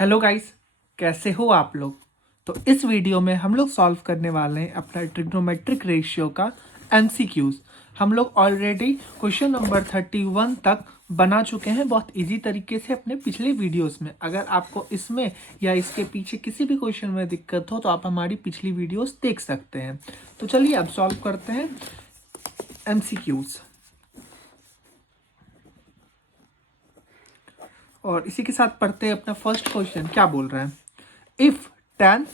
Hello guys, कैसे हो आप लोग। तो इस वीडियो में हम लोग सॉल्व करने वाले हैं अपना ट्रिग्नोमेट्रिक रेशियो का एमसीक्यूज। हम लोग ऑलरेडी क्वेश्चन नंबर 31 तक बना चुके हैं बहुत इजी तरीके से अपने पिछले वीडियोस में। अगर आपको इसमें या इसके पीछे किसी भी क्वेश्चन में दिक्कत हो तो आप हमारी पिछली वीडियोस देख सकते हैं। तो चलिए अब सॉल्व करते हैं एमसीक्यूज। और इसी के साथ पढ़ते हैं अपना फर्स्ट क्वेश्चन। क्या बोल रहा है, if tan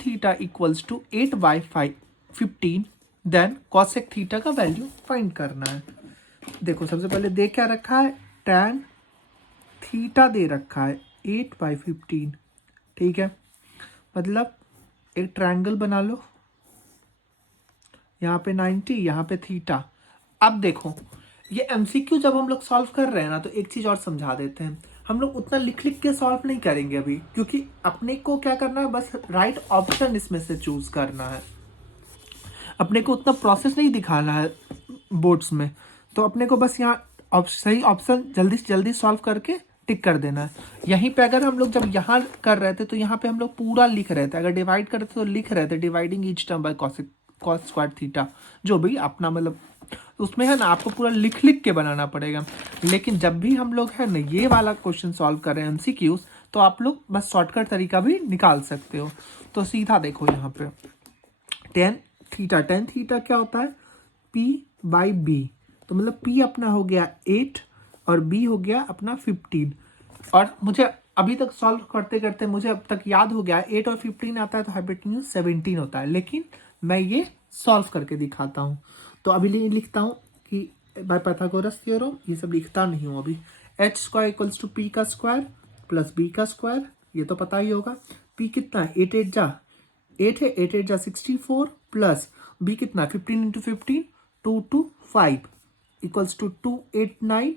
theta equals to 8/15 then cosec theta का वैल्यू फाइंड करना है। देखो सबसे पहले दे क्या रखा है, tan थीटा दे रखा है 8/15। ठीक है, मतलब एक ट्रायंगल बना लो, यहाँ पे 90, यहाँ पे थीटा। अब देखो ये एमसीक्यू जब हम लोग सॉल्व कर रहे हैं ना, तो एक चीज और समझा देते हैं। हम लोग उतना लिख लिख के सॉल्व नहीं करेंगे अभी, क्योंकि अपने को क्या करना है, बस राइट ऑप्शन इसमें से चूज करना है। अपने को उतना प्रोसेस नहीं दिखाना है बोर्ड्स में। तो अपने को बस यहाँ सही ऑप्शन जल्दी से जल्दी सॉल्व करके टिक कर देना है। यहीं पे अगर हम लोग जब यहाँ कर रहे थे तो यहाँ पे हम लोग पूरा लिख रहे थे, अगर डिवाइड करते तो लिख रहे थे dividing each term by cos square theta, जो भी अपना मतलब उसमें है ना, आपको पूरा लिख लिख के बनाना पड़ेगा। लेकिन जब भी हम लोग है ना ये वाला क्वेश्चन सॉल्व कर रहे हैं एमसीक्यूज, तो आप लोग बस शॉर्टकट तरीका भी निकाल सकते हो। तो सीधा देखो यहाँ पे टेन थीटा क्या होता है, p/b। तो मतलब p अपना हो गया 8 और b हो गया अपना 15। और मुझे अभी तक सॉल्व करते करते मुझे अब तक याद हो गया 8 और 15 आता है तो हाइपोटेन्यूज 17 होता है। लेकिन मैं ये सॉल्व करके दिखाता हूँ। तो अभी लिखता हूँ कि बाय पाइथागोरस थ्योरम, ये सब लिखता नहीं हूँ अभी। H square equals to P का स्क्वायर प्लस बी का स्क्वायर, ये तो पता ही होगा। p कितना है, 8 8 जा 8 है, 8 8 जा 64 प्लस b कितना 15 इंटू 15 2 2 5 इक्वल्स टू 289।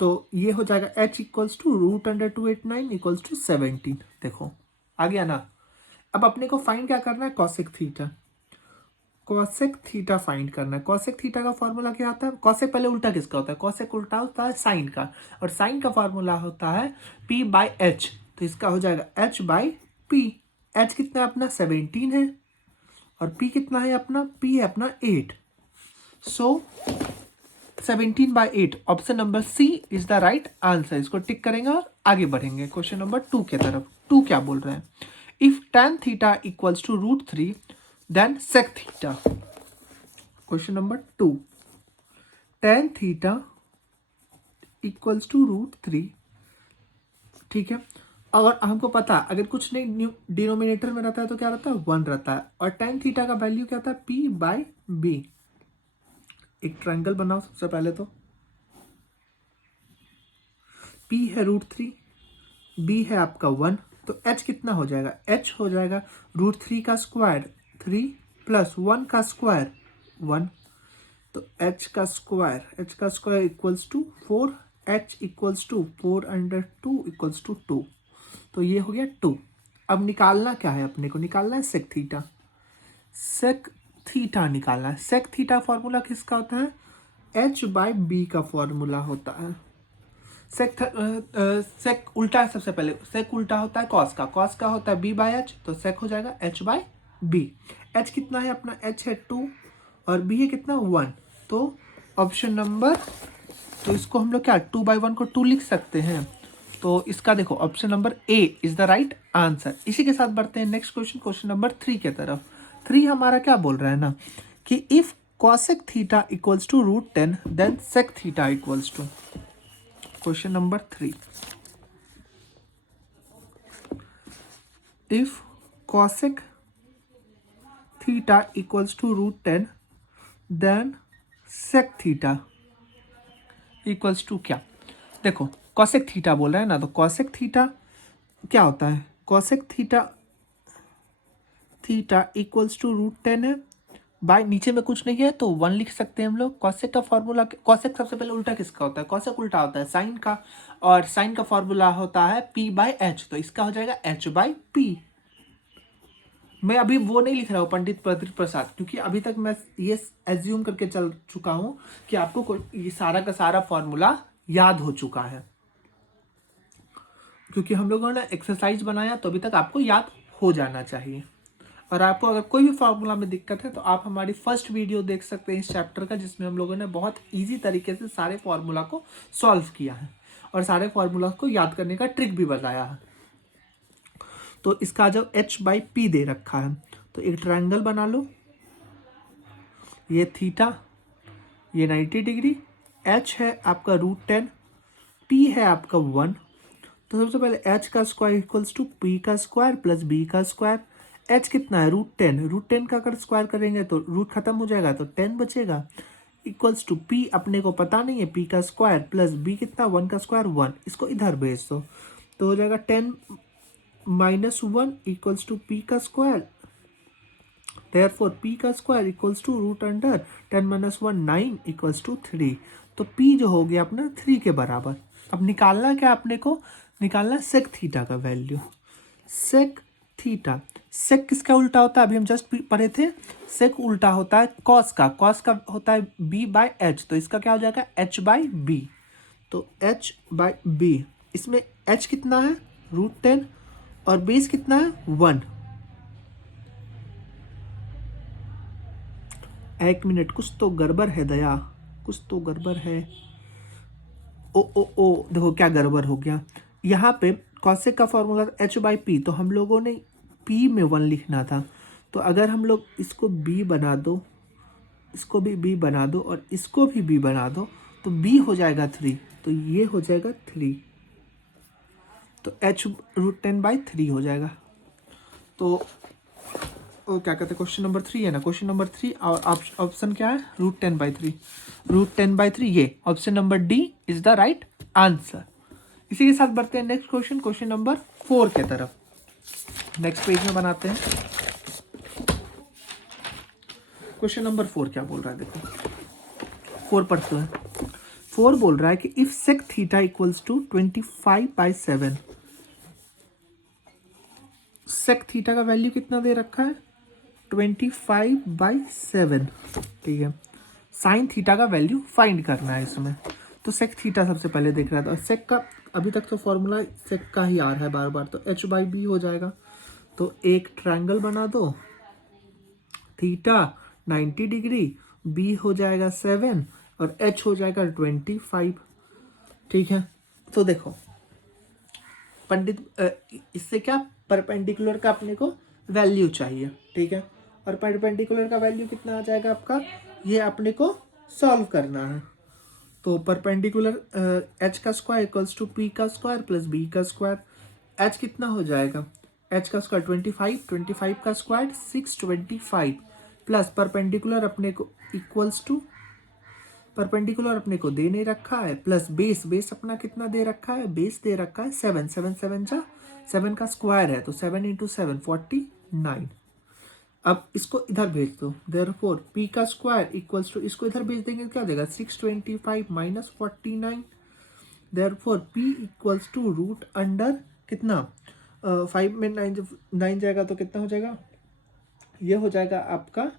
तो ये हो जाएगा h equals to √289 equals to 17। देखो आ गया ना। अब अपने को फाइंड क्या करना है, cosec theta. Cosec theta find करना है। कॉसेक थीटा का फॉर्मूला क्या होता है, कॉसेक पहले उल्टा किसका होता है, कॉसेक उल्टा होता है साइन का, और साइन का फॉर्मूला होता है p/h। तो इसका हो जाएगा h/p। h कितना है अपना 17 है, और p कितना है अपना, p है अपना 8। So 17/8, option number C is the right answer. इसको टिक करेंगे और आगे बढ़ेंगे क्वेश्चन नंबर 2 के तरफ। 2 क्या बोल रहे हैं, if tan theta equals to √3 then sec theta. Question number 2, tan theta equals to √3। ठीक है, और हमको पता अगर कुछ नहीं डिनोमिनेटर में रहता है तो क्या रहता है, 1 रहता है। और tan थीटा का वैल्यू क्या था, p/b। एक ट्रायंगल बनाओ सबसे पहले। तो p है √3, b है आपका 1, तो h कितना हो जाएगा, h हो जाएगा √3 का स्क्वायर 3 प्लस 1 का स्क्वायर 1। तो h का square equals to 4, h equals to 4/2 equals to 2। तो ये हो गया 2। अब निकालना क्या है, अपने को निकालना है सेक थीटा। सेक थीटा निकालना है। सेक थीटा फॉर्मूला किसका होता है, h/b का फॉर्मूला होता है। सेक उल्टा है, सबसे पहले सेक उल्टा होता है कॉस का, कॉस का होता है b/h, तो सेक हो जाएगा h/b। h कितना है अपना, h है 2 और b है कितना 1। तो ऑप्शन नंबर, तो इसको हम लोग क्या 2/1 को 2 लिख सकते हैं। तो इसका देखो option number A is the right answer. इसी के साथ बढ़ते हैं नेक्स्ट क्वेश्चन, क्वेश्चन नंबर 3 के तरफ। 3 हमारा क्या बोल रहा है ना, कि if cosec theta equals to √10 then sec theta equals to. Question number 3, if cosec theta equals to √10 then sec theta equals to क्या। देखो cosec थीटा बोल रहा है ना, तो cosec थीटा क्या होता है, cosec थीटा इक्वल्स टू √10 है, बाय नीचे में कुछ नहीं है तो 1 लिख सकते हैं हम लोग। कॉसेक का फॉर्मूला, कॉसेक सबसे पहले उल्टा किसका होता है, कॉसेक उल्टा होता है साइन का, और साइन का फॉर्मूला होता है p/h। तो इसका हो जाएगा h/p। मैं अभी वो नहीं लिख रहा हूँ पंडित प्रदीप प्रसाद, क्योंकि अभी तक मैं ये एज्यूम करके चल चुका हूँ कि आपको ये सारा का सारा फॉर्मूला याद हो चुका है। क्योंकि हम लोगों ने एक्सरसाइज बनाया तो अभी तक आपको याद हो जाना चाहिए। और आपको अगर कोई भी फार्मूला में दिक्कत है तो आप हमारी फर्स्ट वीडियो देख सकते हैं इस चैप्टर का, जिसमें हम लोगों ने बहुत ईजी तरीके से सारे फार्मूला को सॉल्व किया है और सारे फार्मूला को याद करने का ट्रिक भी बताया है। तो इसका जब h/p दे रखा है तो एक ट्रायंगल बना लो, ये थीटा, ये 90 डिग्री, h है आपका √10, p है आपका 1। तो सबसे पहले h का स्क्वायर इक्वल्स टू p का स्क्वायर प्लस b का स्क्वायर। h कितना है √10, √10 का अगर स्क्वायर करेंगे तो रूट खत्म हो जाएगा तो 10 बचेगा, इक्वल्स टू p अपने को पता नहीं है, p का स्क्वायर प्लस b कितना 1 का स्क्वायर 1, इसको इधर भेज दो तो हो जाएगा 10 - 1 इक्वल्स टू p का स्क्वायर। Therefore p का square equals to √10 - 1 9 equals to 3। तो p जो हो गया अपना 3 के बराबर। अब निकालना क्या, अपने को निकालना सेक थीटा का वैल्यू। सेक थीटा, सेक किसका उल्टा होता है, अभी हम जस्ट पढ़े थे, सेक उल्टा होता है कॉस का, कॉस का होता है b/h, तो इसका क्या हो जाएगा h/b। तो h/b, इसमें h कितना है √10 और बेस कितना है 1। एक मिनट, कुछ तो गड़बड़ है दया, कुछ तो गड़बड़ है। ओ देखो क्या गड़बड़ हो गया, यहाँ पे कॉसेक का फॉर्मूला h/p, तो हम लोगों ने p में 1 लिखना था। तो अगर हम लोग इसको b बना दो, इसको भी b बना दो और इसको भी b बना दो तो b हो जाएगा 3, तो ये हो जाएगा 3, तो h√10/3 हो जाएगा। तो क्या कहते हैं, क्वेश्चन नंबर 3 है ना, क्वेश्चन नंबर 3 और ऑप्शन क्या है √10/3, √10/3, ये option number D is the right answer. इसी के साथ बढ़ते हैं नेक्स्ट क्वेश्चन, क्वेश्चन नंबर 4 के तरफ। नेक्स्ट पेज में बनाते हैं। क्वेश्चन नंबर 4 क्या बोल रहा है, देखो 4 पढ़ते हैं। 4 बोल रहा है कि if sec theta equals to 25/7, sec theta का वैल्यू कितना दे रखा है 25/7, ठीक है। साइन थीटा का वैल्यू फाइंड करना है इसमें। तो सेक थीटा सबसे पहले देख रहा था, सेक का अभी तक तो फॉर्मूला सेक का ही आ रहा है बार बार, तो h/b हो जाएगा। तो एक ट्रायंगल बना दो, थीटा 90 डिग्री, b हो जाएगा 7 और h हो जाएगा 25, ठीक है। तो देखो इससे क्या परपेंडिकुलर का अपने को वैल्यू चाहिए, ठीक है। और परपेंडिकुलर का वैल्यू कितना आ जाएगा आपका, ये अपने को सॉल्व करना है। तो परपेंडिकुलर h का स्क्वायर इक्वल्स टू p का स्क्वायर प्लस b का स्क्वायर। h कितना हो जाएगा, h का स्क्वायर 25, 25 का स्क्वायर 625 प्लस परपेंडिकुलर अपने को इक्वल्स टू, परपेंडिकुलर अपने को दे नहीं रखा है, प्लस बेस, बेस अपना कितना दे रखा है, बेस दे रखा है 7, 7 7 जा 7 का स्क्वायर है तो 7 × 7 49। अब इसको इधर भेज दो, देयरफॉर p का स्क्वायर इक्वल्स टू, इसको इधर भेज देंगे क्या देगा 625 - 49। देयरफॉर p इक्वल्स टू √, कितना 5 में 9 जाएगा तो कितना हो जाएगा, ये हो जाएगा आपका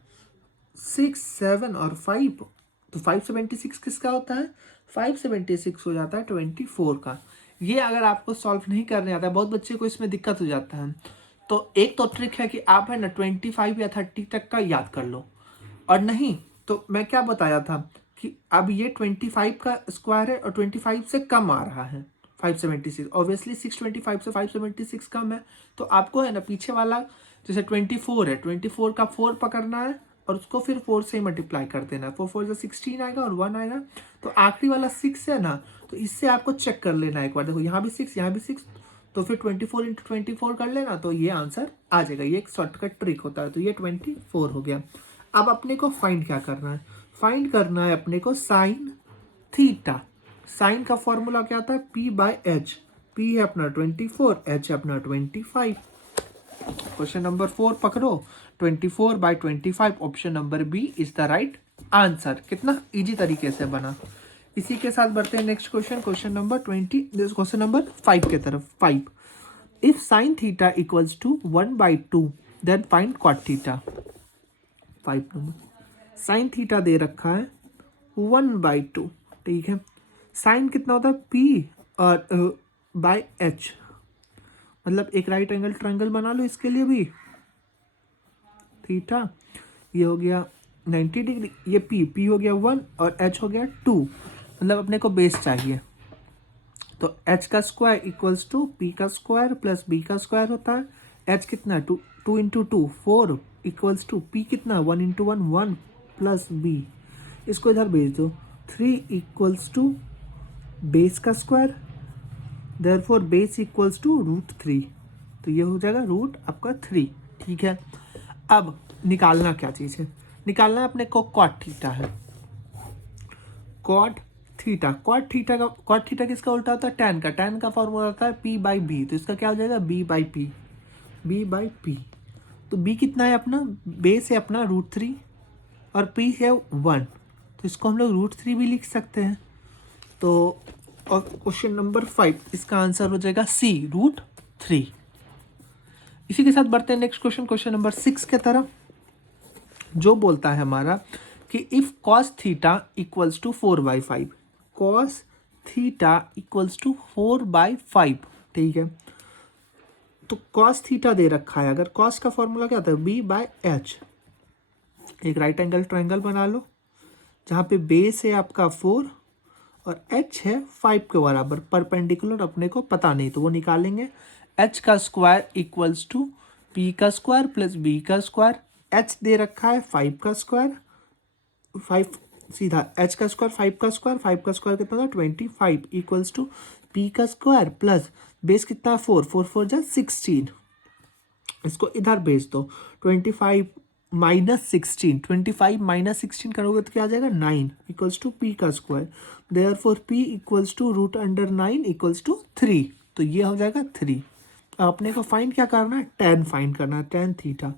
6 7 और 5, तो 576 किसका होता है, 576 हो जाता है 24 का। ये अगर आपको सॉल्व नहीं करने आता है, बहुत बच्चे को इसमें दिक्कत हो जाता है, तो एक तो ट्रिक है कि आप है ना 25 या 30 तक का याद कर लो, और नहीं तो मैं क्या बताया था कि अब ये 25 का स्क्वायर है और 25 से कम आ रहा है 576, ऑब्वियसली 625 से 576 कम है, तो आपको है ना पीछे वाला जैसे 24 है, 24 का 4 पकड़ना है और उसको फिर 4 से ही मल्टीप्लाई कर देना है, 4 4 से 16 आएगा और 1 आएगा, तो आखिरी वाला 6 है ना, तो इससे आपको चेक कर लेना एक बार, देखो यहाँ भी 6 यहाँ भी 6, तो फिर 24 × 24 कर लेना, तो ये आंसर आ जाएगा। ये एक शॉर्टकट ट्रिक होता है, तो ये 24 हो गया। अब अपने को फाइंड क्या करना है, फाइंड करना है अपने को साइन थीटा। साइन का फॉर्मूला क्या आता है p/h, p है अपना 24, h है अपना 25। क्वेश्चन नंबर 4 पकड़ो, 24/25, option number B is the right answer. कितना इजी तरीके से बना। इसी के साथ बढ़ते हैं next question, question number question number 5 के तरफ। 5, if sine theta equals to 1/2 then find cot theta. 5 number, sine theta दे रखा है 1/2, ठीक है। साइन कितना होता है p और बाय h, मतलब एक राइट एंगल ट्रायंगल बना लो इसके लिए भी, थीटा ये हो गया 90 डिग्री, ये पी हो गया 1 और एच हो गया 2, मतलब अपने को बेस चाहिए। तो एच का स्क्वायर इक्वल्स टू पी का स्क्वायर प्लस बी का स्क्वायर होता है। एच कितना है 2 इंटू 2 4 इक्वल्स टू पी कितना 1 इंटू 1 1 प्लस बी, इसको इधर भेज दो 3 इक्वल्स टू बेस का square, therefore base equals to √3, तो ये हो जाएगा रूट आपका 3। ठीक है, अब निकालना क्या चीज़ है, निकालना अपने को कॉट थीटा है। कॉट थीटा, कॉट थीटा किसका उल्टा होता है, टैन का फॉर्मूला होता है पी बाई बी, तो इसका क्या हो जाएगा बी बाई पी। तो बी कितना है अपना, बेस है अपना √3 और पी है 1, तो इसको हम लोग √3 भी लिख सकते हैं। तो और क्वेश्चन नंबर 5 इसका आंसर हो जाएगा सी √3। इसी के साथ बढ़ते हैं नेक्स्ट क्वेश्चन नंबर 6 के तरफ, जो बोलता है हमारा कि if cos theta equals to 4/5, cos theta equals to 4/5, ठीक है। तो कॉस थीटा दे रखा है, अगर कॉस का फॉर्मूला क्या होता है b/h, एक राइट एंगल ट्रायंगल बना लो जहाँ पे बेस है आपका 4 और h है 5 के बराबर, परपेंडिकुलर अपने को पता नहीं तो वो निकालेंगे। h का स्क्वायर इक्वल्स टू p का स्क्वायर प्लस b का स्क्वायर, h दे रखा है 5 का स्क्वायर, 5 सीधा h का स्क्वायर 5 का स्क्वायर, 5 का स्क्वायर कितना था 25 इक्वल्स टू p का स्क्वायर प्लस बेस कितना है 4 4 4 जा 16, इसको इधर भेज दो 25 माइनस 16 करोगे तो क्या आ जाएगा 9 इक्वल्स टू पी का square, therefore p equals to √9 equals to 3, तो ये हो जाएगा 3। अब अपने को फाइंड क्या करना है, tan फाइंड करना है, tan थीटा।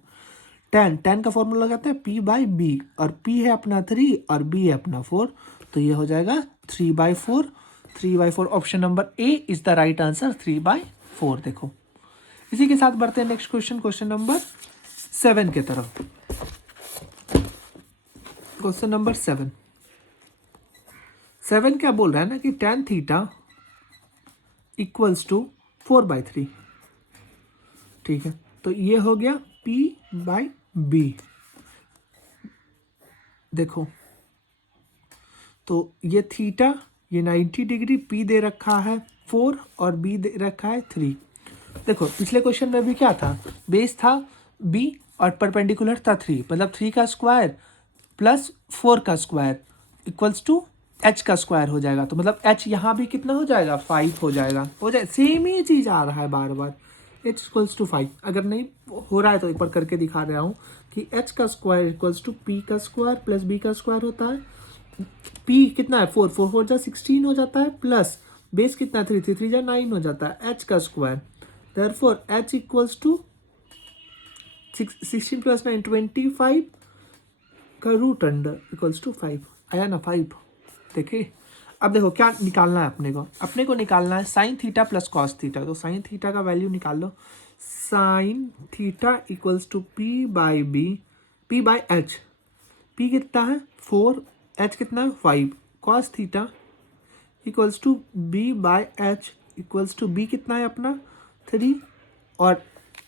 tan का फॉर्मूला लगाते हैं p बाई बी, और p है अपना 3 और b है अपना 4, तो ये हो जाएगा 3/4 option number A is the right answer 3/4। देखो इसी के साथ बढ़ते हैं नेक्स्ट क्वेश्चन नंबर 7 के तरफ। क्वेश्चन नंबर 7 क्या बोल रहा है ना कि tan थीटा इक्वल्स टू 4/3, ठीक है। तो ये हो गया p बाई बी। देखो तो ये थीटा, ये 90 डिग्री, p दे रखा है 4 और b दे रखा है 3। देखो पिछले क्वेश्चन में भी क्या था, बेस था b और परपेंडिकुलर था 3, मतलब 3 का स्क्वायर प्लस 4 का स्क्वायर इक्वल्स टू h का स्क्वायर हो जाएगा, तो मतलब h यहाँ भी कितना हो जाएगा 5 हो जाएगा, सेम ही चीज़ आ रहा है बार बार, h इक्वल्स टू 5। अगर नहीं हो रहा है तो एक बार करके दिखा रहा हूँ कि h का स्क्वायर इक्वल्स टू p का स्क्वायर प्लस b का स्क्वायर होता है। p कितना है 4 4 4 जा 16 हो जाता है, प्लस बेस कितना है 3 3 3 जा 9 हो जाता है, h का square, therefore h equals to 16 plus 9 25 का रूट अंडर इक्वल्स टू 5 आया ना 5। देखिए अब देखो क्या निकालना है अपने को निकालना है sine theta plus cos theta. तो साइन थीटा का वैल्यू निकाल लो, sine theta equals to P by H, P कितना है 4, एच कितना है 5, cos theta equals to B by H equals to B कितना है अपना 3 और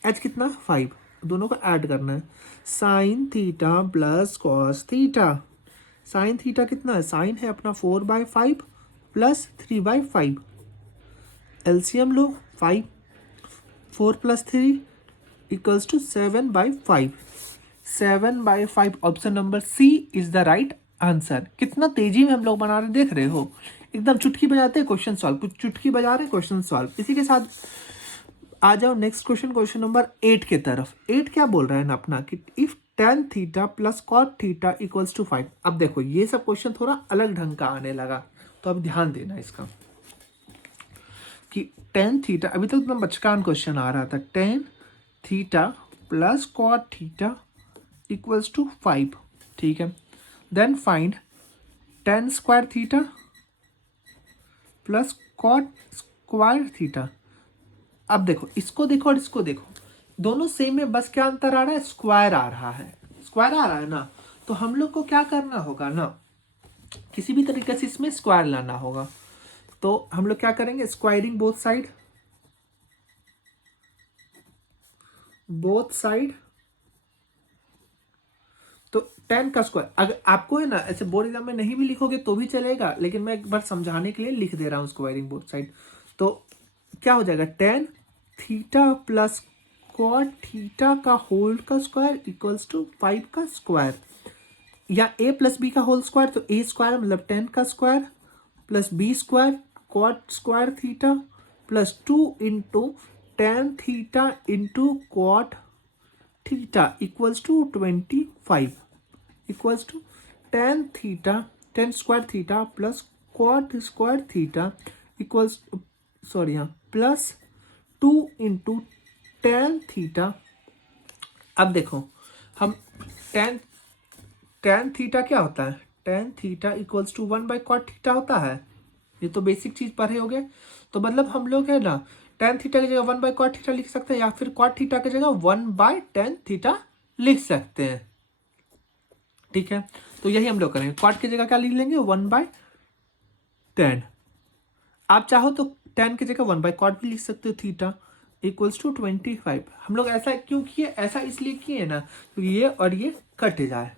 एच कितना 5, दोनों को ऐड करना है। Sine theta plus cos theta, sine theta कितना है, साइन है अपना 4/5 प्लस 3/5, एलसीएम लो 5, 4 plus 3 equals to 7/5, 7/5 option number C is the right answer. कितना तेजी में हम लोग बना रहे देख रहे हो, एकदम चुटकी बजाते हैं क्वेश्चन सॉल्व, कुछ चुटकी बजा रहे हैं क्वेश्चन सॉल्व। इसी के साथ आ जाओ नेक्स्ट क्वेश्चन नंबर 8 के तरफ। 8 क्या बोल रहा है ना अपना कि if tan theta plus cot theta equals to 5। अब देखो ये सब क्वेश्चन थोड़ा अलग ढंग का आने लगा, तो अब ध्यान देना इसका कि tan थीटा, अभी तक एकदम बचकान क्वेश्चन आ रहा था, tan theta plus cot theta equals to 5, ठीक है। Then find tan square theta plus cot square theta. अब देखो इसको देखो और इसको देखो, दोनों सेम है, बस क्या अंतर आ रहा है, स्क्वायर आ रहा है ना। तो हम लोग को क्या करना होगा ना, किसी भी तरीके से इसमें स्क्वायर लाना होगा। तो हम लोग क्या करेंगे, squaring both side, both side, तो tan का स्क्वायर, अगर आपको है ना ऐसे बोर्ड एग्जाम में नहीं भी लिखोगे तो भी चलेगा, लेकिन मैं एक बार समझाने के लिए लिख दे रहा हूँ स्क्वायरिंग बोथ साइड। तो क्या हो जाएगा, tan theta plus cot theta का होल का स्क्वायर इक्वल्स टू 5 का स्क्वायर, या a प्लस बी का होल स्क्वायर, तो a स्क्वायर मतलब 10 का square plus B square cot square theta plus 2 into tan theta into cot theta equals to 25 equals to tan theta, tan square theta plus cot square theta equals, sorry हाँ, plus 2 into tan theta. अब देखो हम ten tan theta क्या होता है, tan theta equals to 1/cot theta होता है, ये तो बेसिक चीज पढ़े हो गए। तो मतलब हम लोग है ना टेन थीटा की जगह 1/cot थीटा लिख सकते हैं, या फिर cot थीटा की जगह 1/tan थीटा लिख सकते हैं, ठीक है। तो यही हम लोग करेंगे, cot की जगह क्या लिख लेंगे 1/tan। आप चाहो तो tan की जगह 1/cot भी लिख सकते हो, थीटा इक्वल्स टू 25। हम लोग ऐसा क्यों किए, ऐसा इसलिए किए ना क्योंकि ये और ये कट जाए।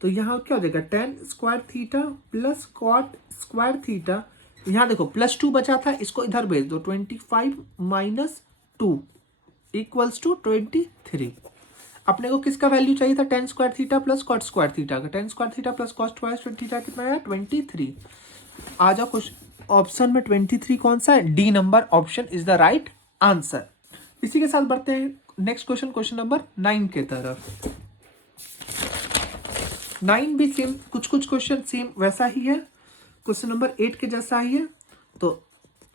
तो यहाँ क्या हो जाएगा, tan square theta plus cot square theta, यहाँ देखो प्लस 2 बचा था, इसको इधर भेज दो, 25 माइनस 2 इक्वल्स टू 23। अपने को किसका वैल्यू चाहिए था, tan square theta plus cot square theta का, tan square theta plus cot square theta कितना है 23। आ जाओ कुछ ऑप्शन में 23 कौन सा है, D number option is the right answer. इसी के साथ बढ़ते हैं नेक्स्ट क्वेश्चन, क्वेश्चन नंबर 9 के तरफ। 9 भी सेम, कुछ कुछ क्वेश्चन सेम वैसा ही है, क्वेश्चन नंबर 8 के जैसा ही है। तो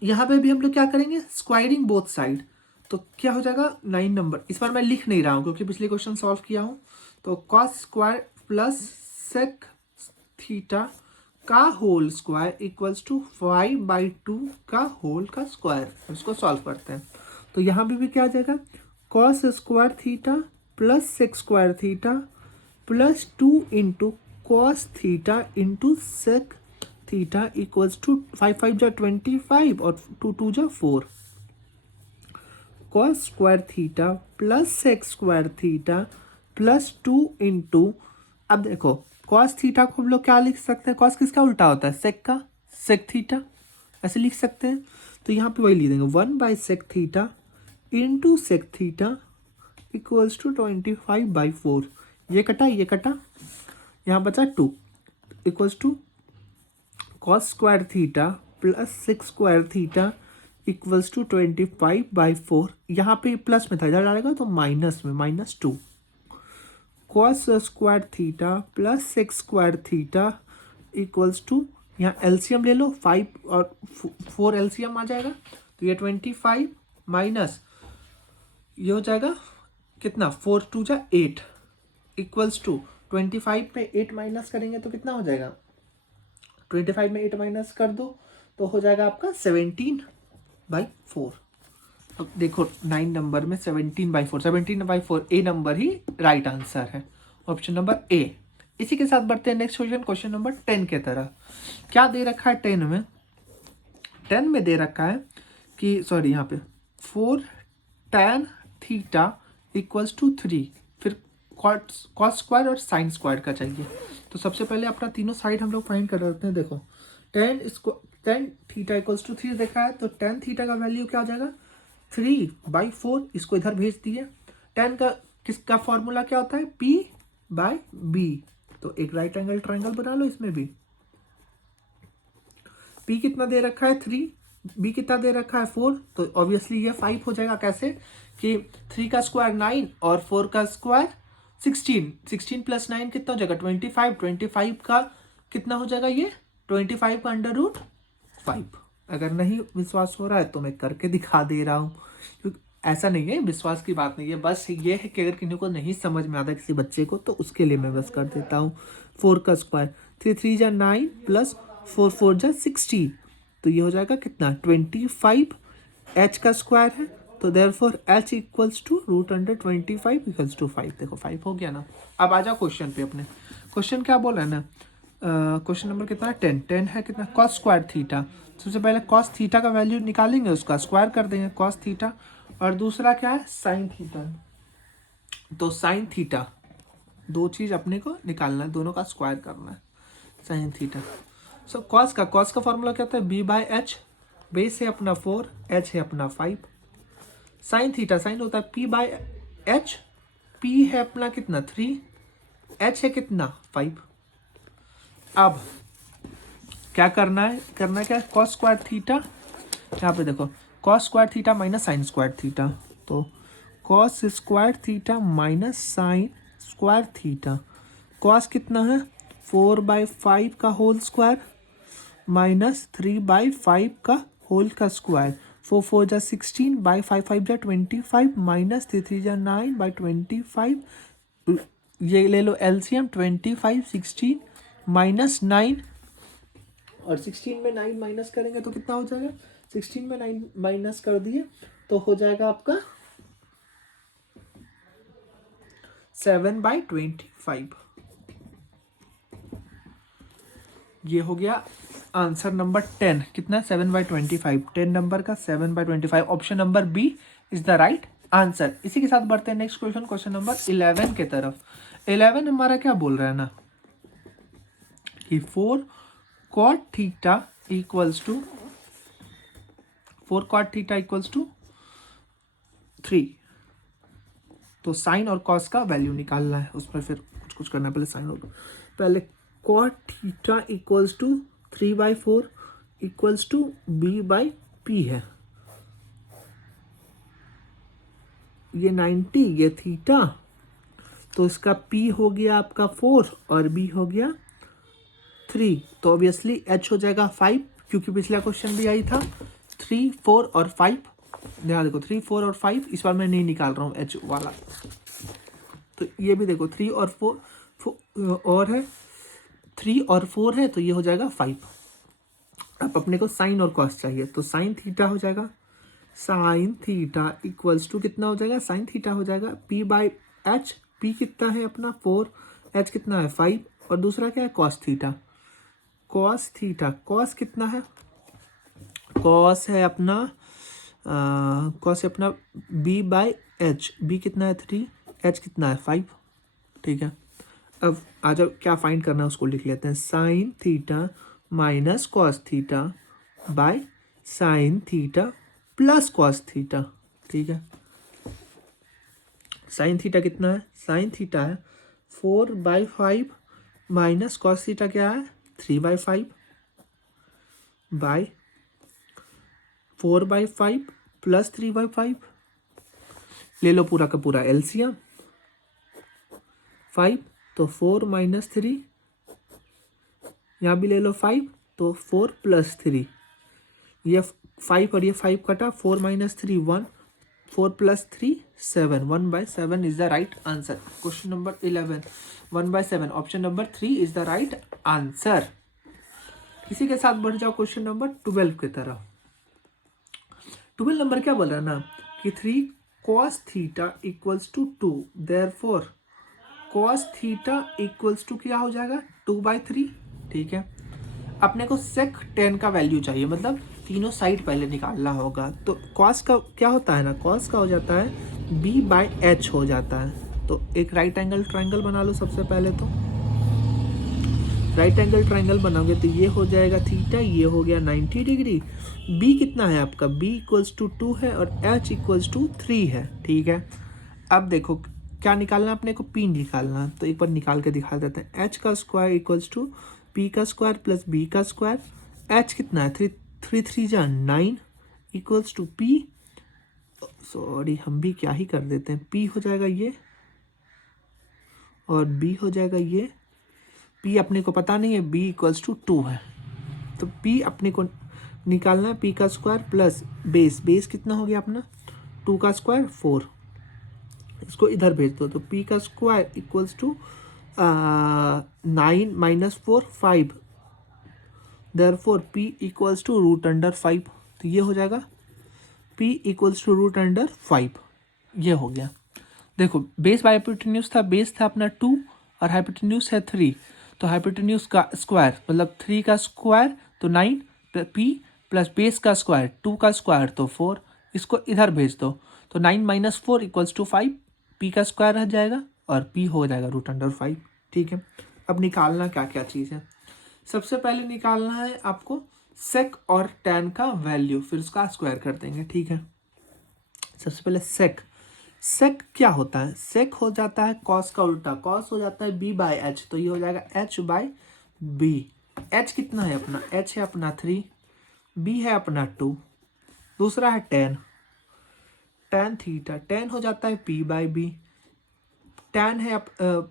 यहाँ पे भी हम लोग क्या करेंगे, स्क्वायरिंग बोथ साइड। तो क्या हो जाएगा 9 नंबर, इस बार मैं लिख नहीं रहा हूँ क्योंकि पिछले क्वेश्चन सॉल्व किया हूँ। तो cos square plus sec theta का होल स्क्वायर इक्वल्स टू 5/2 का होल का स्क्वायर। इसको सॉल्व करते हैं। तो यहाँ भी क्या आ जाएगा, cos square theta plus sec square theta plus 2 into cos theta into sec theta equals to 5 जा 25 और 2 जा 4। Cos square theta plus sec square theta plus 2 into, अब देखो कॉस थीटा को हम लोग क्या लिख सकते हैं, कॉस किसका उल्टा होता है, सेक का, सेक थीटा ऐसे लिख सकते हैं। तो यहाँ पे वही लिख देंगे 1/sec theta into sec theta equals to 25/4। ये कटा ये कटा, यहाँ बचा 2 equals to cos square theta plus sec square theta equals to 25/4। यहाँ पे प्लस में था, इधर डालेगा तो माइनस में, -2 cos square theta plus sec square theta equals to, यहाँ एलसीएम ले लो 5 और 4 एलसीएम आ जाएगा, तो ये 25 माइनस ये हो जाएगा कितना 4 2 जा 8 इक्वल्स टू 25 में 8 माइनस करेंगे तो कितना हो जाएगा, 25 में 8 माइनस कर दो तो हो जाएगा आपका 17/4। अब देखो 9 नंबर में 17/4, 17/4 ए नंबर ही राइट आंसर है, ऑप्शन नंबर ए। इसी के साथ बढ़ते हैं नेक्स्ट क्वेश्चन, क्वेश्चन नंबर 10 के तरह। क्या दे रखा है 10 में, 10 में दे रखा है कि सॉरी यहाँ पे 4 tan थीटा इक्वल्स टू 3, फिर कॉस स्क्वायर और साइन स्क्वायर का चाहिए। तो सबसे पहले अपना तीनों साइड हम लोग फाइंड कर लेते हैं। देखो tan थीटा इक्वल्स टू 3 देखा है, तो tan थीटा का वैल्यू क्या हो जाएगा 3/4, इसको इधर भेज दिए। tan का किसका फॉर्मूला क्या होता है, P/B। तो एक राइट एंगल ट्राइंगल बना लो, इसमें भी P कितना दे रखा है 3, B कितना दे रखा है 4, तो ऑब्वियसली ये 5 हो जाएगा। कैसे कि 3 का स्क्वायर 9 और 4 का स्क्वायर 16, 16 प्लस 9 कितना हो जाएगा 25, 25 का कितना हो जाएगा ये 25 का √5। अगर नहीं विश्वास हो रहा है तो मैं करके दिखा दे रहा हूँ, क्योंकि ऐसा नहीं है विश्वास की बात नहीं है, बस ये है कि अगर किसी को नहीं समझ में आता किसी बच्चे को तो उसके लिए मैं बस कर देता हूँ। 4 का स्क्वायर 3 3 जा 9 प्लस 4 4 जा 16, तो ये हो जाएगा कितना 25। h का स्क्वायर है तो therefore h equals to √25 equals to 5। देखो 5 हो गया ना। अब आ जाओ क्वेश्चन पे अपने, क्वेश्चन क्या बोल रहा है ना, क्वेश्चन नंबर कितना है 10 है कितना कॉस स्क्वायर थीटा। सबसे पहले कॉस थीटा का वैल्यू निकालेंगे, उसका स्क्वायर कर देंगे कॉस थीटा, और दूसरा क्या है साइन थीटा। तो साइन थीटा, दो चीज़ अपने को निकालना है, दोनों का स्क्वायर करना है, साइन थीटा। सो कॉस का फॉर्मूला क्या होता है, बी बाई एच, बेस है अपना 4, एच है अपना 5। साइन थीटा, साइन होता है पी बाई एच, पी है अपना कितना 3, एच है कितना 5। अब क्या करना है, क्या है, कॉस स्क्वायर थीटा, यहाँ पे देखो cos square theta minus sine square theta, तो cos square theta minus sine square theta. Cos कितना है 4/5 का होल स्क्वायर माइनस 3/5 का होल का स्क्वायर, 4 4 जा 16, बाई 5 5 जा 25, माइनस 3 3 जा 9/25। ये ले लो एलसीएम, 25 16 माइनस 9, और 16 में 9 माइनस करेंगे तो कितना हो जाएगा, 16 में 9 माइनस कर दिए तो हो जाएगा आपका 7/25। ये हो गया आंसर नंबर 10। कितना, 7/25, 10 नंबर का 7/25। Option number B is the right answer. इसी के साथ बढ़ते हैं नेक्स्ट क्वेश्चन, क्वेश्चन नंबर 11 के तरफ। 11 हमारा क्या बोल रहा है ना कि 4 cot थीटा इक्वल्स टू 3। तो साइन और कॉस का वैल्यू निकालना है, उसमें फिर कुछ करना है, पहले साइन और पहले cot theta equals to 3/4 equals to b/p है। ये 90, ये थीटा, तो इसका p हो गया आपका 4 और b हो गया 3, तो ऑब्वियसली h हो जाएगा 5, क्योंकि पिछला क्वेश्चन भी आई था 3 4 और 5। ध्यान देखो 3 4 और 5, इस बार मैं नहीं निकाल रहा हूँ h वाला, तो ये भी देखो 3 और 4 और है, 3 और 4 है, तो ये हो जाएगा 5। अब अपने को साइन और कॉस चाहिए, तो साइन थीटा हो जाएगा, साइन थीटा इक्वल्स टू कितना हो जाएगा, साइन थीटा हो जाएगा p/h, p कितना है अपना 4, h कितना है 5, और दूसरा क्या है cos theta, cos theta, cos कितना है, कॉस है अपना b/h, b कितना है 3, h कितना है 5। ठीक है, अब आ जाओ क्या फाइंड करना है उसको लिख लेते हैं, sine theta minus cos theta by sine theta plus cos theta. ठीक है, साइन थीटा कितना है, साइन थीटा है 4/5 माइनस कॉस थीटा क्या है 3/5 बाय 4/5 प्लस 3/5। ले लो पूरा का पूरा एलसीएम, 5 तो 4 माइनस 3, यहाँ भी ले लो 5 तो 4 प्लस 3, ये 5 और ये 5 कटा, 4 minus 3 1, 4 plus 3 7, 1/7 is the right answer. Question number 11, 1/7, option number 3 is the right answer. इसी के साथ बढ़ जाओ क्वेश्चन नंबर 12 की तरफ। 12 नंबर क्या बोल रहा है ना कि 3 cos theta equals to 2, therefore cos theta equals to क्या हो जाएगा 2/3। ठीक है, अपने को सेक 10 का वैल्यू चाहिए, मतलब तीनों साइड पहले निकालना होगा। तो cos का क्या होता है ना, cos का हो जाता है b/h हो जाता है। तो एक राइट एंगल ट्राइंगल बना लो सबसे पहले, तो राइट एंगल ट्राइंगल बनाओगे तो ये हो जाएगा थीटा, ये हो गया 90 डिग्री। b कितना है आपका, b इक्वल्स टू 2 है और h इक्वल्स टू 3 है। ठीक है, अब देखो क्या निकालना है अपने को, p निकालना, तो एक बार निकाल के दिखा देते हैं। h का स्क्वायर इक्वल्स टू p का स्क्वायर प्लस b का स्क्वायर, h कितना है 3 3 जा 9 इक्वल्स टू p, सॉरी हम भी क्या ही कर देते हैं, p हो जाएगा ये और b हो जाएगा ये। p अपने को पता नहीं है, b इक्वल्स टू 2 है, तो p अपने को निकालना है, p का स्क्वायर प्लस बेस कितना हो गया अपना 2 का स्क्वायर 4, इसको इधर भेज दो, तो p का square equals to 9 minus 4 5, therefore p equals to √5। तो ये हो जाएगा p इक्वल्स टू √5, ये हो गया। देखो बेस बाय हाइपोटेन्यूज था, बेस था अपना 2 और हाइपोटेन्यूज है 3, तो हाइपोटेन्यूज का स्क्वायर मतलब 3 का स्क्वायर तो 9 p प्लस बेस का स्क्वायर 2 का स्क्वायर तो 4, इसको इधर भेज दो, तो 9 माइनस 4 इक्वल्स टू 5, पी का स्क्वायर रह जाएगा और पी हो जाएगा √5। ठीक है, अब निकालना क्या क्या चीज़ है। सबसे पहले निकालना है आपको सेक और टैन का वैल्यू, फिर उसका स्क्वायर कर देंगे। ठीक है, सबसे पहले सेक क्या होता है? सेक हो जाता है कॉस का उल्टा, कॉस हो जाता है b बाई एच, तो ये हो जाएगा h बाई बी। h कितना है अपना? h है अपना 3, b है अपना 2, दूसरा है tan थीटा, tan हो जाता है p बाई बी, tan है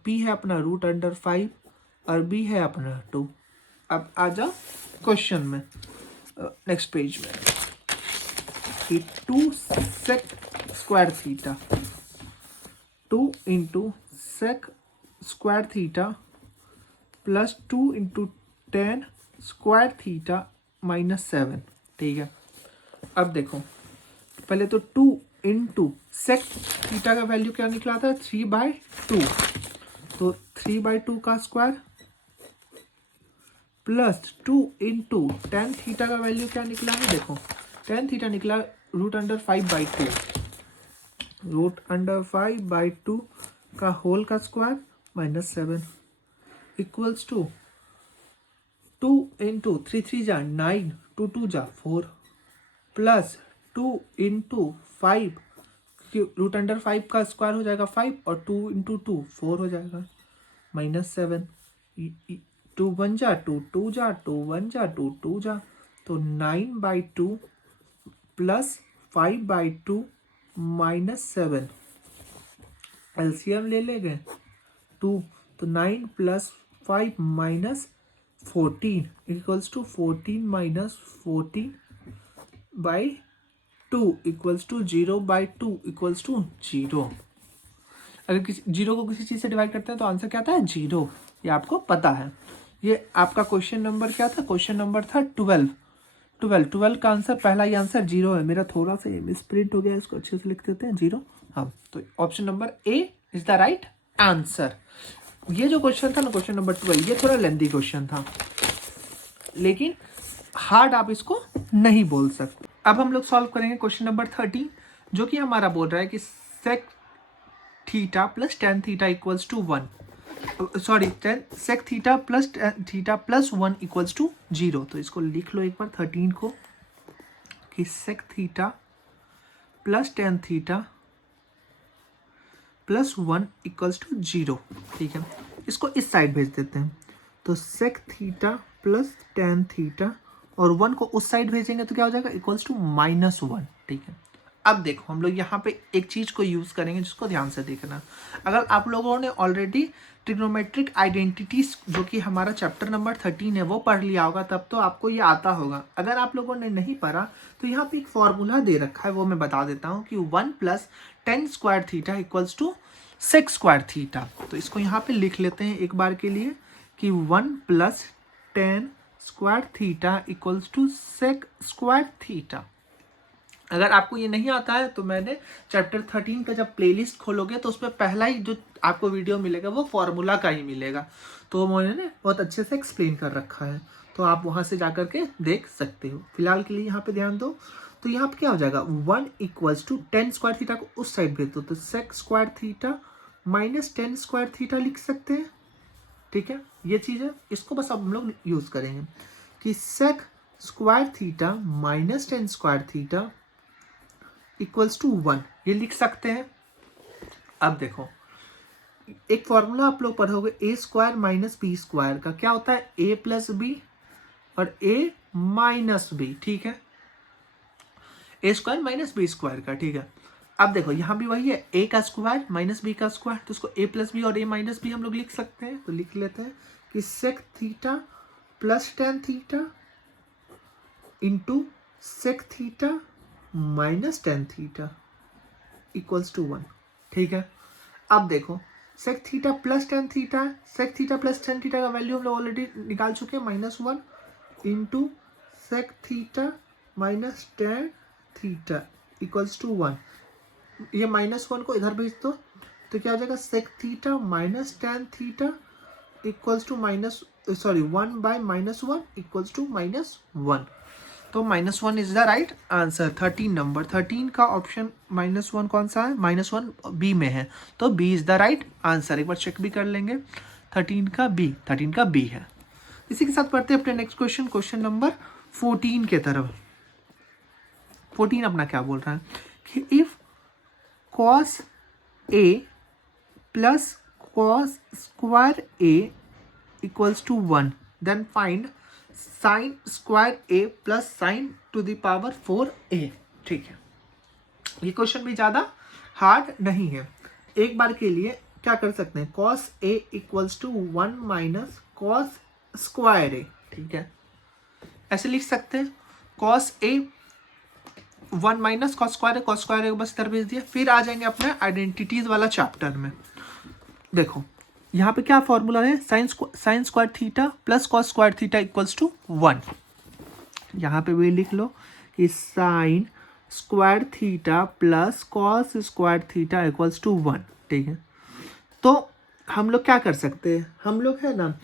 p है अपना √5 और b है अपना 2। अब आ जाओ क्वेश्चन में, नेक्स्ट पेज में, कि 2 sec square theta, 2 into sec square theta plus 2 into tan square theta -7। ठीक है, अब देखो पहले तो 2 इंटू सेक थीटा का वैल्यू क्या निकला था? 3/2, तो 3/2 का square plus 2 into tan theta का वैल्यू क्या निकला है? देखो टेन थीटा निकला √5/2, √5/2 का होल का स्क्वायर -7 इक्वल्स टू 2 इंटू 3 जा 9, 2 2 जा 4 प्लस 2 इंटू 5, √5 का स्क्वायर हो जाएगा 5 और 2 इंटू 2 4 हो जाएगा -7, 2 1 जा 2 2 जा 2 1 जा 2 2 जा, तो 9/2 प्लस 5/2 -7, एलसीएम ले लेंगे 2, तो 9 plus 5 -14 equals to 14 - 14/2 equals to 0/2 equals to 0। अगर किसी जीरो को किसी चीज़ से डिवाइड करते हैं तो आंसर क्या आता है? 0। ये आपको पता है। ये आपका क्वेश्चन नंबर क्या था? क्वेश्चन नंबर था 12 का आंसर, पहला ही आंसर 0 है। मेरा थोड़ा सा मिसप्रिंट हो गया, इसको अच्छे से लिख देते हैं 0। हाँ, तो option number A is the right answer. ये जो क्वेश्चन था ना, क्वेश्चन नंबर 12, ये थोड़ा लेंथी क्वेश्चन था, लेकिन हार्ड आप इसको नहीं बोल सकते। अब हम लोग सॉल्व करेंगे क्वेश्चन नंबर 13, जो कि हमारा बोल रहा है कि sec theta plus tan theta equals to 1, sorry sec theta plus theta plus 1 equals to 0। तो इसको लिख लो एक बार 13 को, कि sec theta plus tan theta plus 1 equals to 0। ठीक है, इसको इस साइड भेज देते हैं, तो sec theta plus tan theta और 1 को उस साइड भेजेंगे तो क्या हो जाएगा? Equals to -1। ठीक है, अब देखो हम लोग यहाँ पे एक चीज़ को यूज़ करेंगे जिसको ध्यान से देखना। अगर आप लोगों ने ऑलरेडी ट्रिग्नोमेट्रिक आइडेंटिटीज, जो कि हमारा चैप्टर नंबर 13 है, वो पढ़ लिया होगा, तब तो आपको ये आता होगा। अगर आप लोगों ने नहीं पढ़ा तो यहाँ पे एक फॉर्मूला दे रखा है, वो मैं बता देता हूँ, कि 1 + tan square theta equals to sec square theta. तो इसको यहाँ पे लिख लेते हैं एक बार के लिए, कि 1 + tan square theta equals to sec square theta. अगर आपको ये नहीं आता है तो मैंने चैप्टर 13 का जब प्लेलिस्ट खोलोगे तो उसमें पहला ही जो आपको वीडियो मिलेगा वो फॉर्मूला का ही मिलेगा, तो मैंने बहुत अच्छे से एक्सप्लेन कर रखा है, तो आप वहाँ से जा करके देख सकते हो। फिलहाल के लिए यहाँ पे ध्यान दो। तो यहाँ पे क्या हो जाएगा? 1 = टेन स्क्वायर थीटा को उस साइड भेज दो, तो sec square theta minus tan square theta लिख सकते हैं। ठीक है, ये चीज़ है, इसको बस अब हम लोग यूज़ करेंगे, कि sec square theta minus tan square theta equals to 1, ये लिख सकते हैं। अब देखो एक फॉर्मूला आप लोग पढ़ोगे, a² - b² का क्या होता है? a + b और a - b। ठीक है, a² - b² का। ठीक है, अब देखो यहाँ भी वही है, a का स्क्वायर माइनस b का स्क्वायर, तो उसको a + b और a - b हम लोग लिख सकते हैं। तो लिख लेते हैं कि sec theta plus tan theta into sec theta minus tan theta equals to 1। ठीक है, अब देखो sec theta plus tan theta, sec theta plus tan theta का वैल्यू हम लोग ऑलरेडी निकाल चुके हैं, -1 into sec theta minus tan theta equals to 1। ये -1 को इधर भेज दो, तो क्या हो जाएगा? Sec theta minus tan theta equals to 1/-1 equals to -1। तो -1 is the right answer. 13 number, 13 का ऑप्शन -1 कौन सा है? -1 बी में है, तो B is the right answer. एक बार चेक भी कर लेंगे, 13 का बी है। इसी के साथ पढ़ते हैं अपने नेक्स्ट क्वेश्चन, क्वेश्चन नंबर 14 के तरफ। 14 अपना क्या बोल रहा है कि if cos a plus cos square a equals to 1, then find sin square a plus sin to the power 4a। ठीक है, ये क्वेश्चन भी ज़्यादा हार्ड नहीं है। एक बार के लिए क्या कर सकते हैं, cos a equals to 1 minus cos square a। ठीक है, ऐसे लिख सकते हैं, cos a 1 minus cos square को बस इधर भेज दिया। फिर आ जाएंगे अपने आइडेंटिटीज वाला चैप्टर में। देखो यहाँ पे क्या फॉर्मूला है, sine square theta plus cos square theta equals to 1। यहाँ पे भी लिख लो कि sine square theta plus cos square theta equals to 1। ठीक है, तो हम लोग क्या कर सकते हैं, हम लोग है ना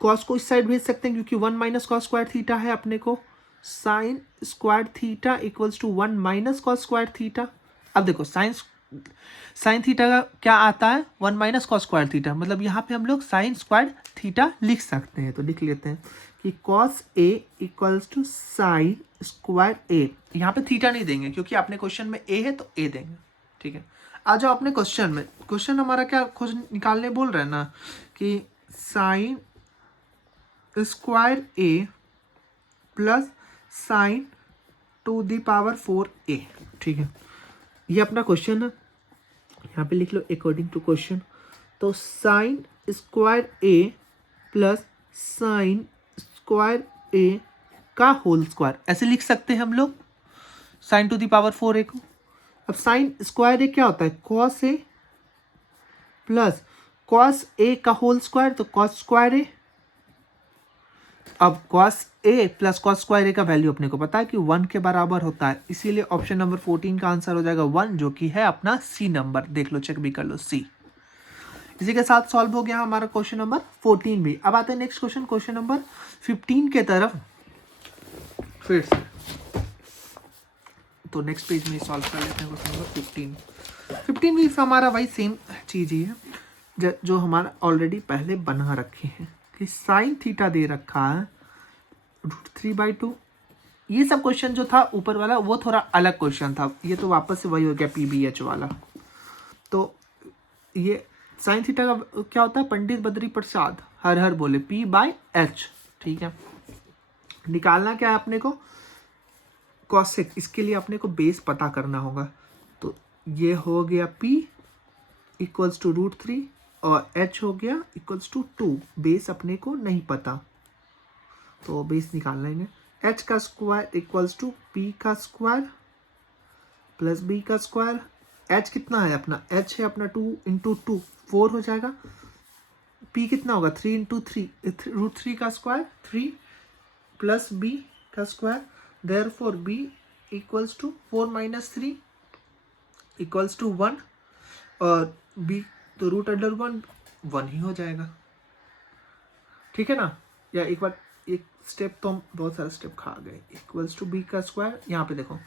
कॉस को इस साइड भेज सकते हैं, क्योंकि 1 माइनस कॉस स्क्वायर थीटा है अपने को। Sine square theta equals to 1 minus cos square theta. अब देखो साइन थीटा का क्या आता है, 1 माइनस कॉस स्क्वायर थीटा, मतलब यहाँ पे हम लोग साइन स्क्वायर थीटा लिख सकते हैं। तो लिख लेते हैं कि cos A equals to sine square A. यहाँ पे थीटा नहीं देंगे क्योंकि आपने क्वेश्चन में ए है तो ए देंगे। ठीक है, आ जाओ अपने क्वेश्चन में। क्वेश्चन हमारा क्या खोज निकालने बोल रहे हैं ना कि sine square A plus sine to the power 4a। ठीक है, ये अपना क्वेश्चन है, यहाँ पे लिख लो अकॉर्डिंग टू क्वेश्चन। तो sign square A plus sign square A का होल स्क्वायर, ऐसे लिख सकते हैं हम लोग sign to the power 4a को। अब साइन स्क्वायर ए क्या होता है, cos A plus cos A का होल स्क्वायर, तो कॉस स्क्वायर ए। अब cos a plus cos square A का वैल्यू अपने को पता है कि 1 के बराबर होता है, इसीलिए ऑप्शन नंबर 14 का आंसर हो जाएगा 1, जो कि है अपना सी नंबर। देख लो, चेक भी कर लो, सी। इसी के साथ सॉल्व हो गया हमारा क्वेश्चन नंबर 14 भी। अब आते हैं नेक्स्ट क्वेश्चन, क्वेश्चन नंबर 15 के तरफ फिर से। तो नेक्स्ट पेज में सॉल्व कर लेते हैं क्वेश्चन नंबर 15 भी हमारा वही सेम चीज ही है जो हमारा ऑलरेडी पहले बना रखे हैं कि साइन थीटा दे रखा है √3/2। ये सब क्वेश्चन जो था ऊपर वाला वो थोड़ा अलग क्वेश्चन था, ये तो वापस से वही हो गया PBH वाला। तो ये साइन थीटा का क्या होता है, पंडित बद्री प्रसाद हर हर बोले P/H। ठीक है, निकालना क्या है अपने को, कॉसेक। इसके लिए अपने को बेस पता करना होगा। तो ये हो गया P इक्वल्स टू √3 और H हो गया इक्वल्स टू 2। बेस अपने को नहीं पता, तो बेस निकालना है। H का स्क्वायर इक्वल्स टू P का स्क्वायर प्लस B का स्क्वायर। H कितना है अपना, H है अपना 2 इंटू 2 4 हो जाएगा। P कितना होगा 3 इंटू 3 √3 का स्क्वायर 3 प्लस B का square. Therefore B equals to 4 minus 3 equals to 1 और B तो √1 ही हो जाएगा। ठीक है ना, या एक बार एक स्टेप तो हम बहुत सारे स्टेप खा गए। इक्वल्स टू B का स्क्वायर, यहाँ पे देखो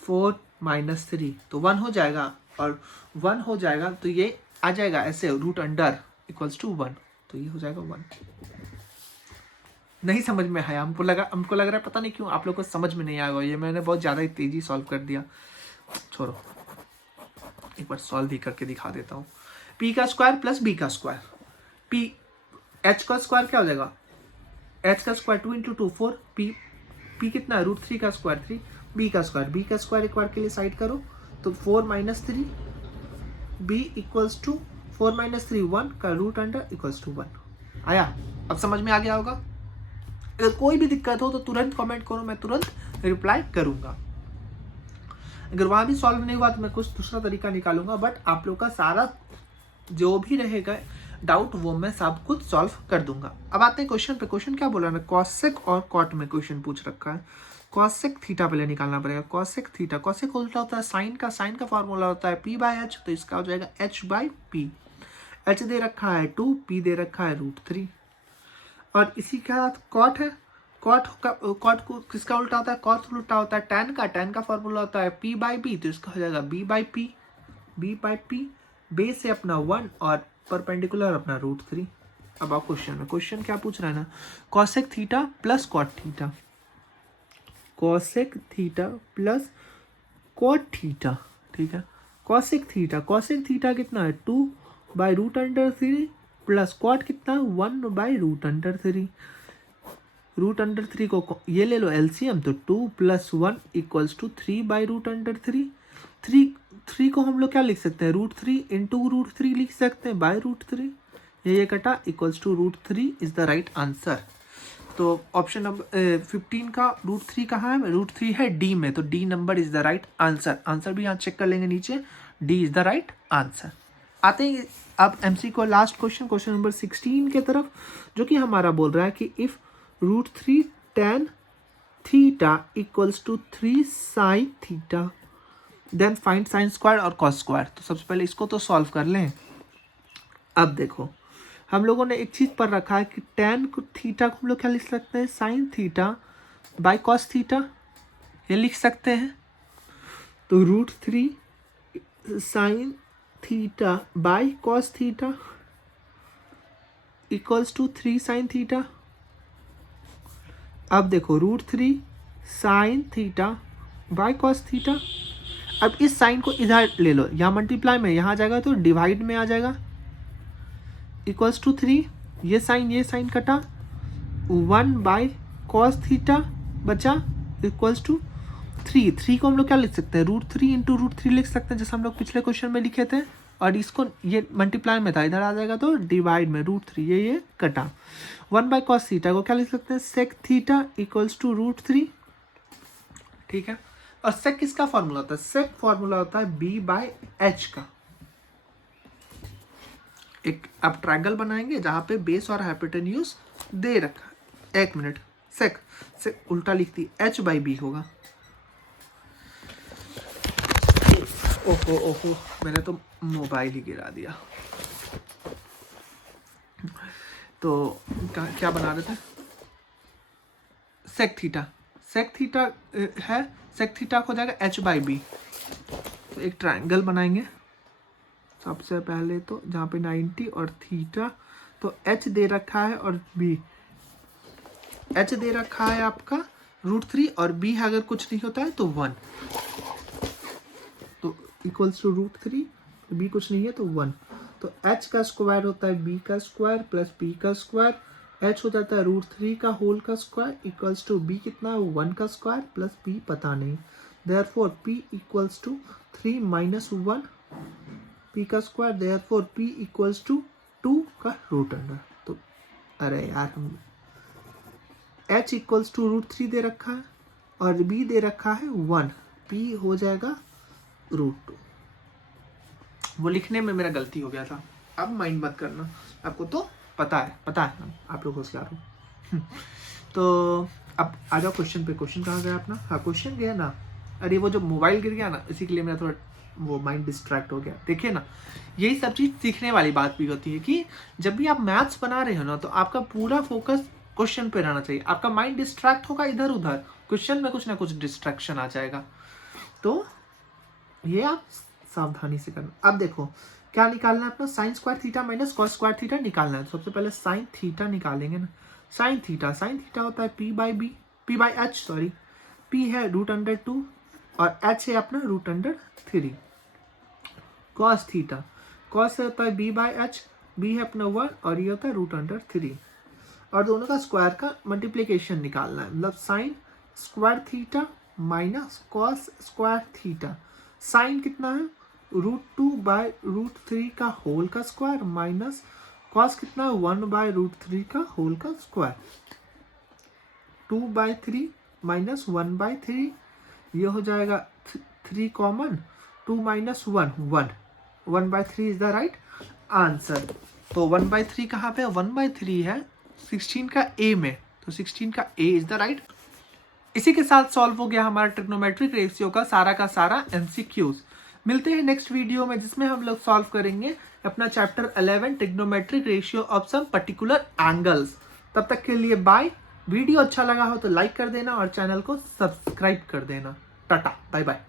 4 माइनस 3 तो 1 हो जाएगा, और 1 हो जाएगा तो ये आ जाएगा ऐसे √अंडर इक्वल्स टू 1, तो ये हो जाएगा 1। नहीं समझ में आया, हमको लग रहा है पता नहीं क्यों आप लोग को समझ में नहीं आएगा, ये मैंने बहुत ज़्यादा ही तेजी सॉल्व कर दिया। छोड़ो, एक बार सॉल्व भी करके दिखा देता हूँ। P का स्क्वायर प्लस B का स्क्वायर, H का स्क्वायर क्या हो जाएगा, H का स्क्वायर 2 इंटू 2 4, P कितना है √3 का स्क्वायर 3, B का स्क्वायर एक बार के लिए साइड करो तो 4 minus 3 B equals to 4 minus 3 1 का √अंडर इक्वल्स टू 1 आया। अब समझ में आ गया होगा। अगर कोई भी दिक्कत हो तो तुरंत कमेंट करो, मैं तुरंत रिप्लाई करूंगा। अगर वहाँ भी सॉल्व नहीं हुआ तो मैं कुछ दूसरा तरीका निकालूंगा, बट आप लोग का सारा जो भी रहेगा डाउट वो मैं सब कुछ सॉल्व कर दूंगा। अब आते हैं क्वेश्चन पे। क्वेश्चन क्या बोला ना, कॉसेक और कॉट में क्वेश्चन पूछ रखा है। कॉसेक थीटा पहले निकालना पड़ेगा। कॉसेक थीटा, कॉसेक उल्टा होता है साइन का, साइन का फॉर्मूला होता है P/H, तो इसका हो जाएगा H/P। H दे रखा है 2, P दे रखा है √3, और इसी के साथ कॉट है कॉट को किसका उल्टा होता है, कॉस उल्टा होता है टैन का फॉर्मूला होता है पी बाई बी, तो इसका हो जाएगा बी बाई पी, बेस है अपना 1 और परपेंडिकुलर अपना √3। अब आप क्वेश्चन क्या पूछ रहा है ना, cosec theta plus cot theta, cosec theta plus cot theta, ठीक है। कॉसेक थीटा कितना है 2/√3 प्लस कॉट कितना 1/√3। √3 को ये ले लो एलसीएम, तो 2 + 1 = 3/√3। 3 को हम लोग क्या लिख सकते हैं, √3 × √3 लिख सकते हैं /√3। ये कटा =√3 इज द राइट आंसर। तो ऑप्शन नंबर 15 का √3 कहाँ है, √3 है डी में, तो D number is the right answer. Answer भी यहाँ चेक कर लेंगे नीचे, D is the right answer. आते हैं अब एमसी को लास्ट क्वेश्चन नंबर 16 के तरफ, जो कि हमारा बोल रहा है कि if √3 tan theta = 3 sin theta then find sine square और कॉस स्क्वायर। तो सबसे पहले इसको तो सॉल्व कर लें। अब देखो हम लोगों ने एक चीज़ पर रखा है कि tan थीटा को हम लोग क्या लिख सकते हैं, sine theta by cos theta, ये लिख सकते हैं। तो √3 sine theta by cos theta = 3 sine theta. अब देखो √3 sine theta by cos theta, अब इस साइन को इधर ले लो, यहाँ मल्टीप्लाई में यहाँ जाएगा तो डिवाइड में आ जाएगा, =3। ये साइन कटा, 1/cos थीटा बचा =3। 3 को हम लोग क्या लिख सकते हैं, √3 × √3 लिख सकते हैं, जैसे हम लोग पिछले क्वेश्चन में लिखे थे। और इसको ये मल्टीप्लाई में था, इधर आ जाएगा तो डिवाइड में √3, ये कटा। 1/cos थीटा को क्या लिख सकते हैं, sec थीटा = √3, ठीक है। और sec किसका फॉर्मूला होता है, sec फॉर्मूला होता है b/h का। एक आप ट्रायंगल बनाएंगे जहां पे बेस और हाइपोटेन्यूज दे रखा है। 1 मिनट, sec उल्टा लिखती h/b होगा। ओहो मैंने तो मोबाइल ही गिरा दिया। तो क्या बना रहे थे, sec थीटा है, sec थीटा हो जाएगा h/b। तो एक ट्रायंगल बनाएंगे सबसे पहले, तो जहाँ पे 90 और थीटा, तो h दे रखा है और h दे रखा है आपका √3 और b अगर कुछ नहीं होता है तो 1, तो =√3, b कुछ नहीं है तो 1। तो h का स्क्वायर होता है b का स्क्वायर प्लस b का स्क्वायर, h हो जाता है √3 का होल का स्क्वायर = b कितना 1 का स्क्वायर प्लस b पता नहीं, देयरफॉर p = 3 - 1 p का स्क्वायर, देयरफॉर p = 2 का √अंडर। तो अरे यार हम h = √3 दे रखा है और b दे रखा है 1, p हो जाएगा √2। वो लिखने में मेरा गलती हो गया था, अब माइंड मत करना, आपको तो पता है आप लोग होशियार हो। तो अब आ जाओ क्वेश्चन पे। क्वेश्चन कहाँ गया अपना, हाँ क्वेश्चन गया ना, अरे वो जो मोबाइल गिर गया ना, इसी के लिए मेरा थोड़ा वो माइंड डिस्ट्रैक्ट हो गया। देखिए ना, यही सब चीज़ सीखने वाली बात भी होती है कि जब भी आप मैथ्स बना रहे हो ना, तो आपका पूरा फोकस क्वेश्चन पे रहना चाहिए। आपका माइंड डिस्ट्रैक्ट होगा इधर उधर, क्वेश्चन में कुछ ना कुछ डिस्ट्रैक्शन आ जाएगा, तो ये आप सावधानी से करना। अब देखो क्या निकालना है अपना, sign square theta minus cos square theta निकालना है। सबसे पहले साइन थीटा निकालेंगे ना, साइन थीटा होता है p/h, सॉरी p है √2 और h है अपना √3। कॉस थीटा, कॉस होता है b/h, b है अपना 1 और ये होता है √3, और दोनों का स्क्वायर का मल्टीप्लीकेशन निकालना है, मतलब sine square theta minus cos square theta. Sine कितना है √2/√3 का होल का स्क्वायर माइनस कॉस कितना 1/√3 का होल का स्क्वायर, 2/3 माइनस 1/3, ये हो जाएगा 3 common, 2 - 1 1/3 is the right answer. तो 1/3 कहाँ पे, 1/3 है 16 का ए में, तो 16 का ए इज द राइट। इसी के साथ सॉल्व हो गया हमारा ट्रिग्नोमेट्रिक रेशियो का सारा एमसीक्यूज। मिलते हैं नेक्स्ट वीडियो में, जिसमें हम लोग सॉल्व करेंगे अपना chapter 11 trigonometric ratio of some particular angles. तब तक के लिए बाय। वीडियो अच्छा लगा हो तो लाइक कर देना और चैनल को सब्सक्राइब कर देना। Tata bye bye.